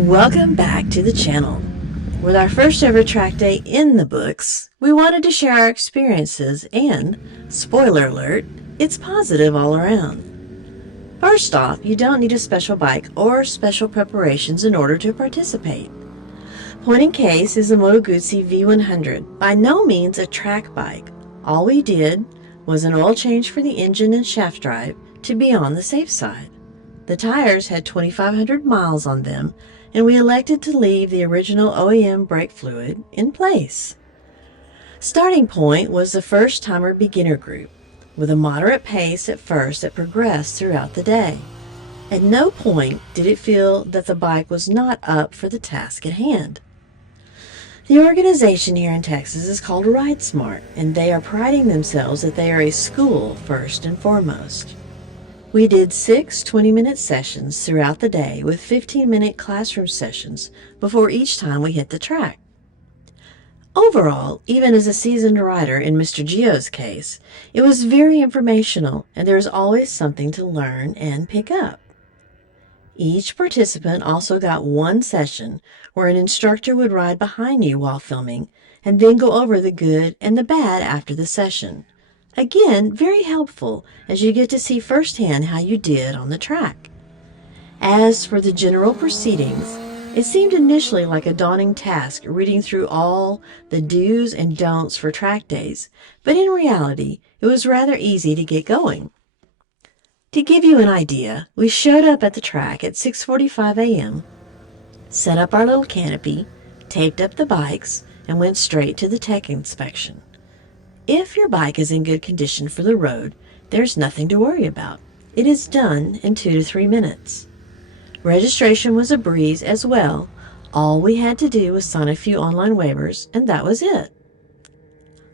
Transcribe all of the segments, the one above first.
Welcome back to the channel. With our first ever track day in the books, we wanted to share our experiences and, spoiler alert, it's positive all around. First off, you don't need a special bike or special preparations in order to participate. Point in case is the Moto Guzzi V100, by no means a track bike. All we did was an oil change for the engine and shaft drive to be on the safe side. The tires had 2,500 miles on them, and we elected to leave the original OEM brake fluid in place. Starting point was the first-timer beginner group, with a moderate pace at first that progressed throughout the day. At no point did it feel that the bike was not up for the task at hand. The organization here in Texas is called Ride Smart, and they are priding themselves that they are a school first and foremost. We did 6 20-minute sessions throughout the day with 15-minute classroom sessions before each time we hit the track. Overall, even as a seasoned rider in Mr. Gio's case, it was very informational and there is always something to learn and pick up. Each participant also got one session where an instructor would ride behind you while filming and then go over the good and the bad after the session. Again, very helpful as you get to see firsthand how you did on the track. As for the general proceedings, it seemed initially like a daunting task reading through all the do's and don'ts for track days, but in reality, it was rather easy to get going. To give you an idea, we showed up at the track at 6:45 a.m., set up our little canopy, taped up the bikes, and went straight to the tech inspection. If your bike is in good condition for the road, there's nothing to worry about. It is done in 2 to 3 minutes. Registration was a breeze as well. All we had to do was sign a few online waivers, and that was it.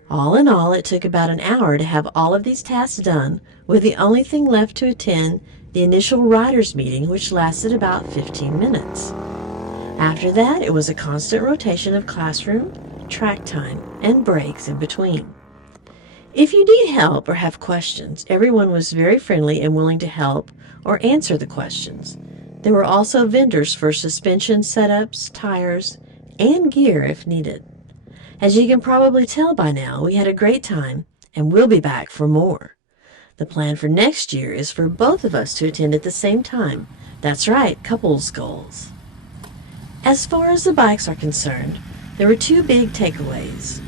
All in all, it took about an hour to have all of these tasks done, with the only thing left to attend the initial riders meeting, which lasted about 15 minutes. After that, it was a constant rotation of classroom, track time, and breaks in between. If you need help or have questions, everyone was very friendly and willing to help or answer the questions. There were also vendors for suspension setups, tires, and gear if needed. As you can probably tell by now, we had a great time and we'll be back for more. The plan for next year is for both of us to attend at the same time. That's right, couples goals. As far as the bikes are concerned, there were 2 big takeaways.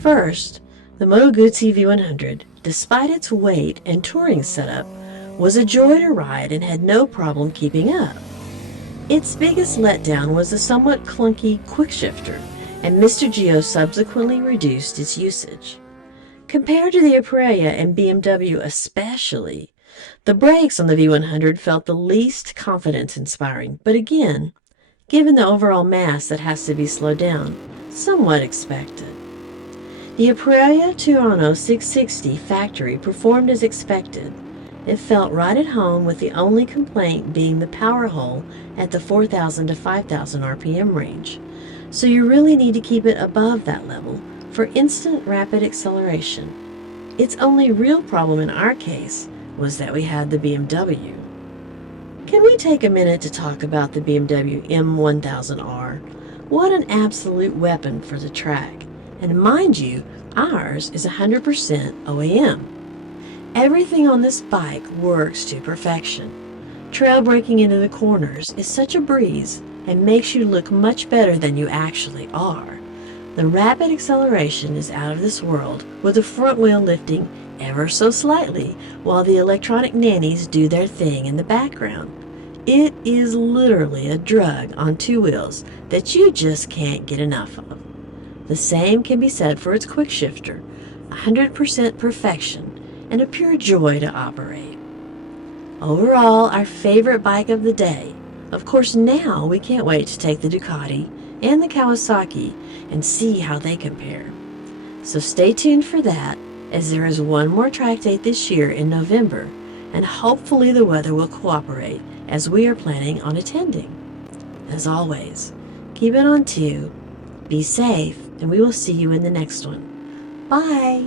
First, the Moto Guzzi V100, despite its weight and touring setup, was a joy to ride and had no problem keeping up. Its biggest letdown was the somewhat clunky quickshifter, and Mr. Gio subsequently reduced its usage. Compared to the Aprilia and BMW especially, the brakes on the V100 felt the least confidence-inspiring, but again, given the overall mass that has to be slowed down, somewhat expected. The Aprilia Tuono 660 factory performed as expected. It felt right at home, with the only complaint being the power hole at the 4,000 to 5,000 RPM range. So you really need to keep it above that level for instant rapid acceleration. Its only real problem in our case was that we had the BMW. Can we take a minute to talk about the BMW M1000R? What an absolute weapon for the track. And mind you, ours is 100% OEM. Everything on this bike works to perfection. Trail braking into the corners is such a breeze and makes you look much better than you actually are. The rapid acceleration is out of this world, with the front wheel lifting ever so slightly while the electronic nannies do their thing in the background. It is literally a drug on 2 wheels that you just can't get enough of. The same can be said for its quick shifter, 100% perfection and a pure joy to operate. Overall, our favorite bike of the day. Of course, now we can't wait to take the Ducati and the Kawasaki and see how they compare. So stay tuned for that, as there is one more track date this year in November, and hopefully the weather will cooperate as we are planning on attending. As always, keep it on 2, be safe, and we will see you in the next one. Bye!